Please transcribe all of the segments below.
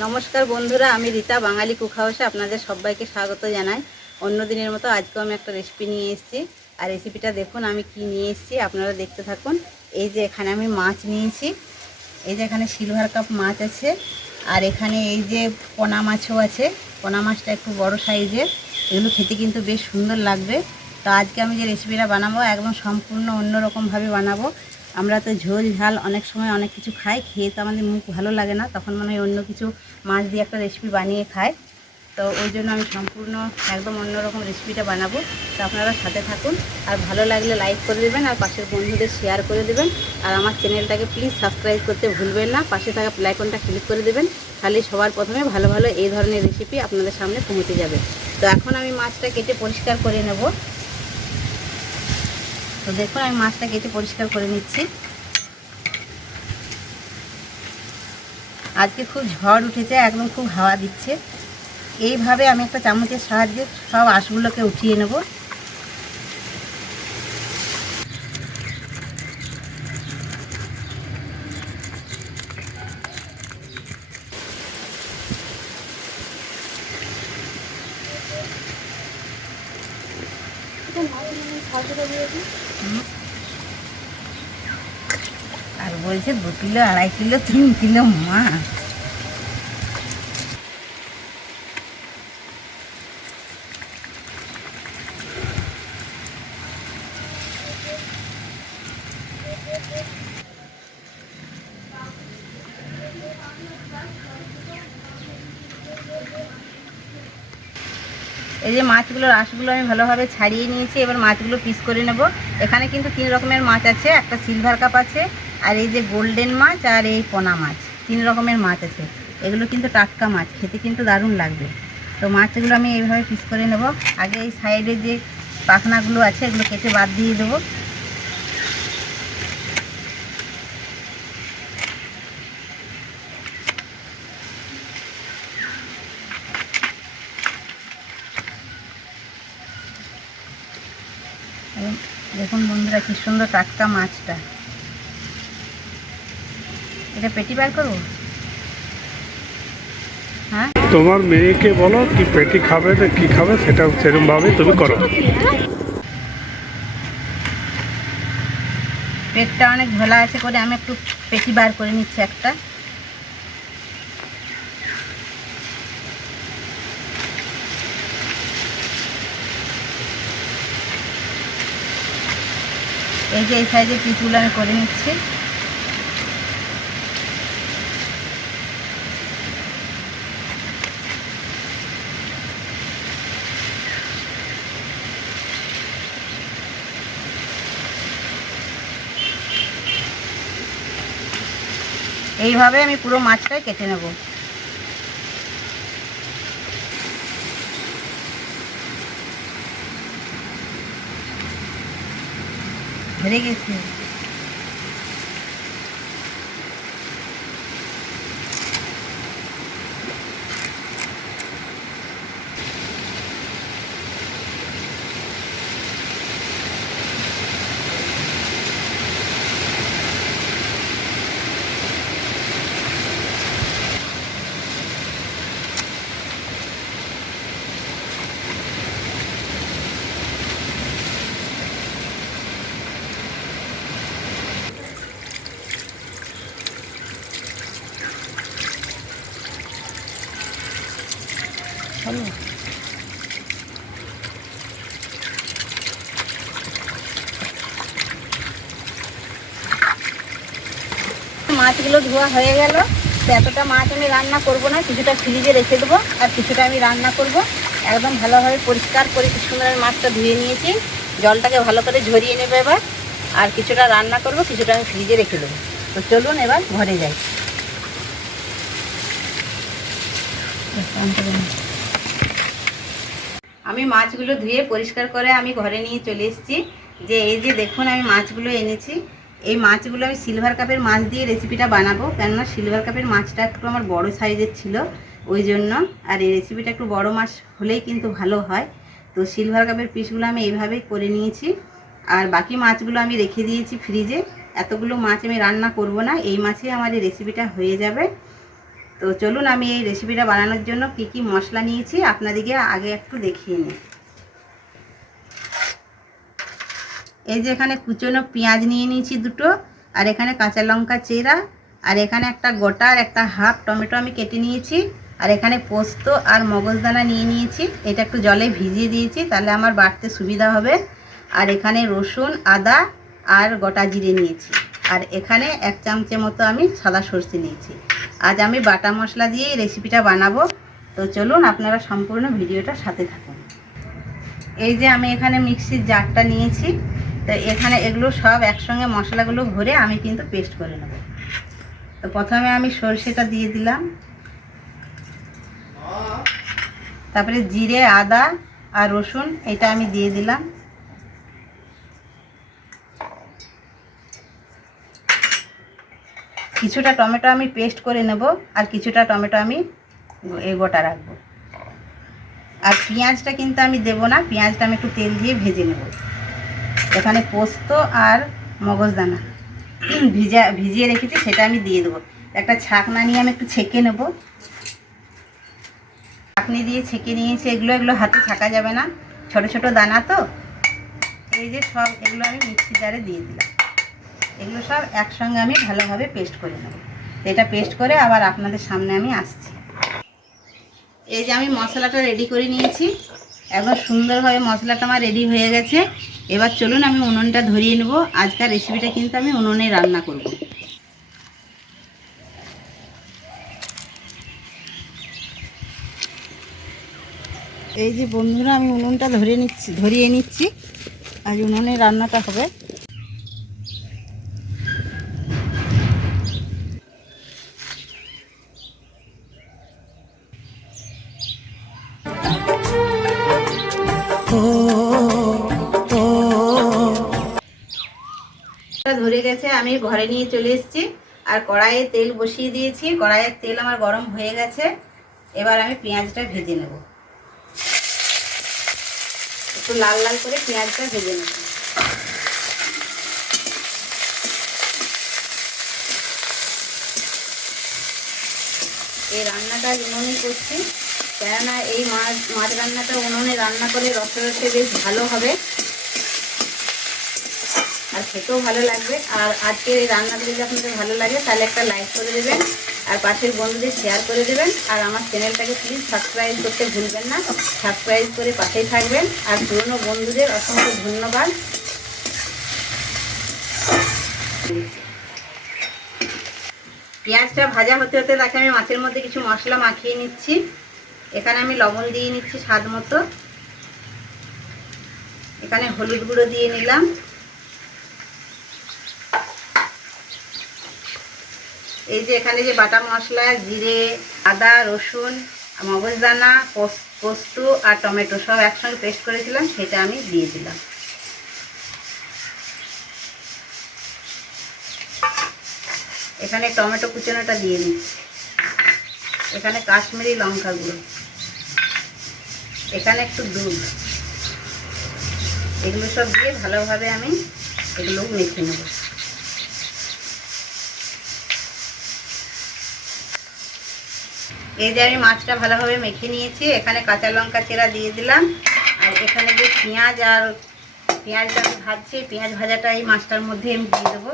নমস্কার বন্ধুরা, আমি রীতা বাঙালি কুক হাউসে আপনাদের সবাইকে স্বাগত জানাই। অন্য দিনের মতো আজকেও আমি একটা রেসিপি নিয়ে এসেছি। আর রেসিপিটা দেখুন আমি কি নিয়ে এসেছি, আপনারা দেখতে থাকুন। এই যে এখানে আমি মাছ নিয়েছি, এই যে এখানে সিলভার কাপ মাছ আছে, আর এখানে এই যে পোনা মাছও আছে। পোনা মাছটা একটু বড় সাইজের, এগুলো খেতে কিন্তু বেশ সুন্দর লাগবে। তো আজকে আমি যে রেসিপিটা বানাবো একদম সম্পূর্ণ অন্যরকমভাবে বানাবো। আমরা তো ঝোল ঝাল অনেক সময় অনেক কিছু খাই, খেয়ে তো আমাদের মুখ ভালো লাগে না, তখন মনে হয় অন্য কিছু মাছ দিয়ে একটা রেসিপি বানিয়ে খাই। তো ওই জন্য আমি সম্পূর্ণ একদম অন্যরকম রেসিপিটা বানাবো। তো আপনারা সাথে থাকুন, আর ভালো লাগলে লাইক করে দেবেন, আর পাশের বন্ধুদের শেয়ার করে দেবেন। আর আমার চ্যানেলটাকে প্লিজ সাবস্ক্রাইব করতে ভুলবেন না, পাশে থাকা বেল আইকনটা ক্লিক করে দেবেন। তাহলে সবার প্রথমে ভালো ভালো এই ধরনের রেসিপি আপনাদের সামনে পৌঁছে যাবে। তো এখন আমি মাছটা কেটে পরিষ্কার করে নেব। তো দেখুন আমি মাছটা কেটে পরিষ্কার করে নিচ্ছি। আজকে খুব ঝড় উঠেছে, একদম খুব হাওয়া দিচ্ছে। এইভাবে আমি একটা চামচের সাহায্যে সব আঁশগুলোকে উঠিয়ে নেব। আর বলছে 2 কিলো 2.5 কিলো 3 কিলো মাছ। এই যে মাছগুলোর আঁশগুলো আমি ভালোভাবে ছাড়িয়ে নিয়েছি, এবার মাছগুলো পিস করে নেব। এখানে কিন্তু 3 রকমের মাছ আছে, একটা সিলভার কাপ আছে, আর এই যে গোল্ডেন মাছ, আর এই পোনা মাছ। 3 রকমের মাছ আছে। এগুলো কিন্তু টাটকা মাছ, খেতে কিন্তু দারুণ লাগবে। তো মাছগুলো আমি এইভাবে পিস করে নেব। আগে এই সাইডে যে পাখনাগুলো আছে এগুলো কেটে বাদ দিয়ে দেবো। দেখুন বন্ধুরা কি সুন্দর টাটকা মাছটা। এটা পেটি বার করবো। হ্যাঁ, তোমার মেয়েকে বলো কি পেটি খাবে না কি খাবে সেটা সেরকম ভাবে তুমি করো। পেটটা অনেক ঝোলা আছে করে আমি একটু পেটি বার করে নিচ্ছি একটা। এই যে এই সাইজের পিসগুলো আমি করে নিচ্ছি। এইভাবে আমি পুরো মাছটাই কেটে নেব। ধরে গেছি। চলো, মাছগুলো ধোয়া হয়ে গেল। তো এতটা মাছ আমি রান্না করব না, কিছুটা ফ্রিজে রেখে দেবো, আর কিছুটা আমি রান্না করব। একদম ভালোভাবে পরিষ্কার করে কি সুন্দর আমি মাছটা ধুয়ে নিয়েছি। জলটাকে ভালো করে ঝরিয়ে নেবো এবার। আর কিছুটা রান্না করব, কিছুটা আমি ফ্রিজে রেখে দেবো। তো চলুন এবার ঘরে যাই। আমি মাছগুলো ধুয়ে পরিষ্কার করে আমি ঘরে নিয়ে চলে এসেছি। যে এই যে দেখুন আমি মাছগুলো এনেছি। এই মাছগুলো আমি সিলভার কাপের মাছ দিয়ে রেসিপিটা বানাবো, কেননা সিলভার কাপের মাছটা একটু আমার বড় সাইজের ছিল ওই জন্য। আর এই রেসিপিটা একটু বড় মাছ হলেই কিন্তু ভালো হয়। তো সিলভার কাপের পিসগুলো আমি এইভাবেই করে নিয়েছি। আর বাকি মাছগুলো আমি রেখে দিয়েছি ফ্রিজে। এতগুলো মাছ আমি রান্না করব না, এই মাছে আমার এই রেসিপিটা হয়ে যাবে। তো চলুন আমি এই রেসিপিটা বানানোর জন্য কি কি মশলা নিয়েছি আপনাদেরকে আগে একটু দেখিয়ে নিই। এই যে এখানে কুচনো পেঁয়াজ নিয়ে নিয়েছি দুটো, আর এখানে কাঁচা লঙ্কা চেরা, আর এখানে একটা গোটা আর একটা হাফ টমেটো আমি কেটে নিয়েছি, আর এখানে পোস্ত আর মগজদানা নিয়ে নিয়েছি। এটা একটু জলে ভিজিয়ে দিয়েছি তাহলে আমার বাটতে সুবিধা হবে। আর এখানে রসুন, আদা আর গোটা জিরে নিয়েছি, আর এখানে 1 চামচের মতো আমি সাদা সরষে নিয়েছি। আজ আমি বাটা মশলা দিয়ে এই রেসিপিটা বানাবো। তো চলুন আপনারা সম্পূর্ণ ভিডিওটা সাথে থাকুন। এই যে আমি এখানে মিক্সির জারটা নিয়েছি, তো এখানে এগুলো সব একসঙ্গে মশলাগুলো ভরে আমি কিন্তু পেস্ট করে নেব। তো প্রথমে আমি সরষেটা দিয়ে দিলাম, তারপরে জিরে, আদা আর রসুন এটা আমি দিয়ে দিলাম। কিছুটা টমেটো আমি পেস্ট করে নেব, আর কিছুটা টমেটো আমি গোটা রাখবো। আর পেঁয়াজটা কিন্তু আমি দেবো না, পেঁয়াজটা আমি একটু তেল দিয়ে ভেজে নেব। এখানে পোস্ত আর মগজদানা ভিজিয়ে রেখেছি, সেটা আমি দিয়ে দেবো। একটা ছাঁকনা নিয়ে আমি একটু ছেঁকে নেব। ছাঁকনি দিয়ে ছেঁকে নিয়েছি। এগুলো হাতে ছাঁকা যাবে না, ছোট ছোট দানা তো। এই যে সব এগুলো আমি মিক্সি জারে দিয়ে দিলাম। এগুলো সব একসঙ্গে আমি ভালোভাবে পেস্ট করে নেব। এটা পেস্ট করে আবার আপনাদের সামনে আমি আসছি। এই যে আমি মশলাটা রেডি করে নিয়েছি, একদম সুন্দরভাবে মশলাটা আমার রেডি হয়ে গেছে। এবার চলুন আমি উনুনটা ধরিয়ে নেব। আজকের রেসিপিটা কিন্তু আমি উনুনে রান্না করব। এই যে বন্ধুরা আমি উনুনটা ধরিয়ে নিচ্ছি। আজ উনুনে রান্নাটা হবে। ধরে গেছে, আমি ঘরে নিয়ে চলে এসেছি। আর কড়াইয়ে তেল বসিয়ে দিয়েছি। কড়াইয়ের তেল আমার গরম হয়ে গেছে। এবার আমি পেঁয়াজটা ভেজে নেব। একটু লাল লাল করে পেঁয়াজটা ভেজে নেব। এই রান্নাটা উনুনে করছি, কেননা এই মাছ রান্নাটা উনুনে রান্না করে রসে রসে বেশ ভালো হবে, আর খেতেও ভালো লাগবে। আর আজকের এই রান্নাটা যদি আপনাদের ভালো লাগে তাহলে একটা লাইক করে দেবেন, আর পাশের বন্ধুদের শেয়ার করে দেবেন। আর আমার চ্যানেলটাকে প্লিজ সাবস্ক্রাইব করতে ভুলবেন না। সাবস্ক্রাইব করে পাশেই থাকবেন। আর পুরনো বন্ধুদের অসংখ্য ধন্যবাদ। পেঁয়াজটা ভাজা হতে হতে তাকে আমি মাছের মধ্যে কিছু মশলা মাখিয়ে নিচ্ছি। এখানে আমি লবণ দিয়ে নিচ্ছি স্বাদ মতো। এখানে হলুদ গুঁড়ো দিয়ে নিলাম। এই যে এখানে যে বাটা মশলা, জিরে, আদা, রসুন, মগজদানা, পোস্ত আর টমেটো সব একসঙ্গে পেস্ট করেছিলাম, সেটা আমি দিয়ে দিলাম। এখানে টমেটো কুচানোটা দিয়ে দিচ্ছি। এখানে কাশ্মীরি লঙ্কা গুঁড়ো, এখানে একটু দুধ, এগুলো সব দিয়ে ভালোভাবে আমি এগুলো মেখে নেব। এই যে আমি মাছটা ভালোভাবে মেখে নিয়েছি। এখানে কাঁচা লঙ্কা চেরা দিয়ে দিলাম, আর এখানে যে পেঁয়াজটা আমি ভাজছি, পেঁয়াজ ভাজাটা এই মাছটার মধ্যে আমি দিয়ে দেবো।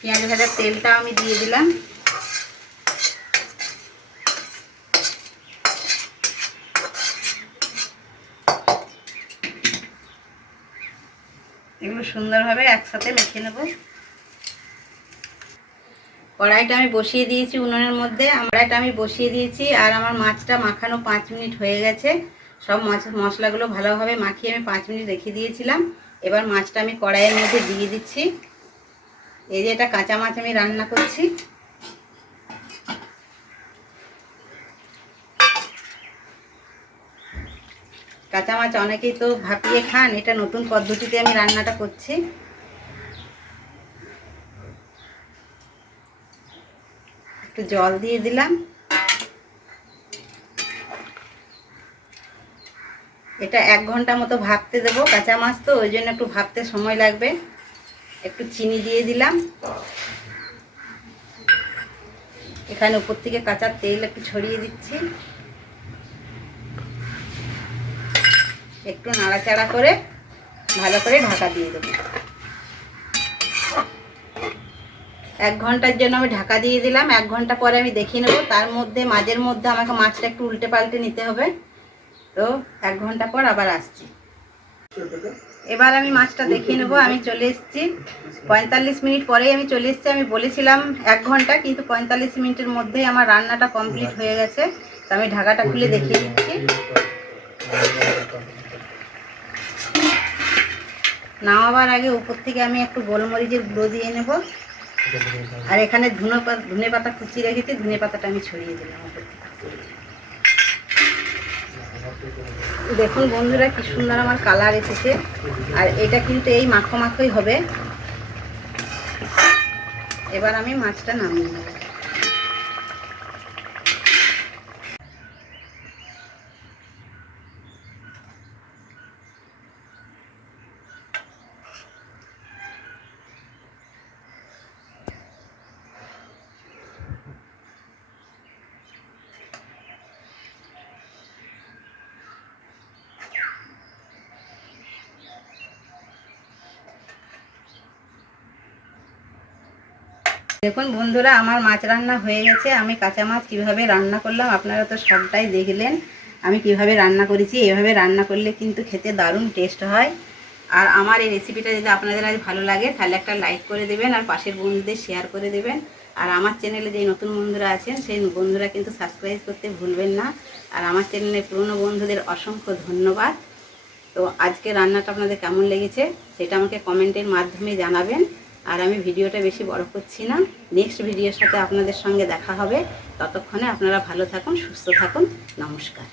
পেঁয়াজ ভাজার তেলটা আমি দিয়ে দিলাম। এগুলো সুন্দরভাবে একসাথে মেখে নেব। কড়াইটা আমি বসিয়ে দিয়েছি উনুনের মধ্যে। কড়াইটা আমি বসিয়ে দিয়েছি, আর আমার মাছটা মাখানো 5 মিনিট হয়ে গেছে। সব মশলাগুলো ভালোভাবে মাখিয়ে আমি 5 মিনিট রেখে দিয়েছিলাম। এবার মাছটা আমি কড়াইয়ের মধ্যে দিয়ে দিচ্ছি। এই যে এটা কাঁচা মাছ আমি রান্না করছি। কাঁচা মাছ অনেকেই তো ভাপিয়ে খান, এটা নতুন পদ্ধতিতে আমি রান্নাটা করছি। একটু জল দিয়ে দিলাম। এটা 1 ঘন্টা মতো ভাপতে দেবো, কাঁচা মাছ তো ওই জন্য একটু ভাপতে সময় লাগবে। একটু চিনি দিয়ে দিলাম, এখানে উপর থেকে কাঁচা তেল একটু ছড়িয়ে দিচ্ছি, একটু নাড়াচাড়া করে ভালো করে ঢাকা দিয়ে দেবো। 1 ঘন্টার জন্য আমি ঢাকা দিয়ে দিলাম। 1 ঘন্টা পরে আমি দেখিয়ে নেবো। তার মধ্যে মাঝের মধ্যে আমাকে মাছটা একটু উল্টে পাল্টে নিতে হবে। তো 1 ঘন্টা পর আবার আসছি। এবার আমি মাছটা দেখিয়ে নেবো। আমি চলে এসেছি 45 মিনিট পরেই আমি চলে এসেছি। আমি বলেছিলাম 1 ঘন্টা, কিন্তু 45 মিনিটের মধ্যেই আমার রান্নাটা কমপ্লিট হয়ে গেছে। তো আমি ঢাকাটা খুলে দেখিয়ে দিচ্ছি। নামাবার আগে উপর থেকে আমি একটু গোলমরিচের গুঁড়ো দিয়ে নেব। আর এখানে ধনে পাতা কুচি রেখেছি, ধনে পাতাটা আমি ছড়িয়ে দিলাম উপর থেকে। দেখুন বন্ধুরা কি সুন্দর আমার কালার এসেছে। আর এটা কিন্তু এই মাখো মাখোই হবে। এবার আমি মাছটা নামিয়ে নেব। দেখুন বন্ধুরা আমার মাছ রান্না হয়ে গেছে। আমি কাঁচা মাছ কীভাবে রান্না করলাম আপনারা তো সবটাই দেখলেন। আমি কিভাবে রান্না করেছি, এভাবে রান্না করলে কিন্তু খেতে দারুণ টেস্ট হয়। আর আমার এই রেসিপিটা যদি আপনাদের আজ ভালো লাগে তাহলে একটা লাইক করে দেবেন, আর পাশের বন্ধুদের শেয়ার করে দেবেন। আর আমার চ্যানেলে যে নতুন বন্ধুরা আছেন সেই বন্ধুরা কিন্তু সাবস্ক্রাইব করতে ভুলবেন না। আর আমার চ্যানেলে পুরনো বন্ধুদের অসংখ্য ধন্যবাদ। তো আজকে রান্নাটা আপনাদের কেমন লেগেছে সেটা আমাকে কমেন্টের মাধ্যমে জানাবেন। আর আমি ভিডিওটা বেশি বড় করছি না, নেক্সট ভিডিওর সাথে আপনাদের সঙ্গে দেখা হবে। ততক্ষণে আপনারা ভালো থাকুন, সুস্থ থাকুন। নমস্কার।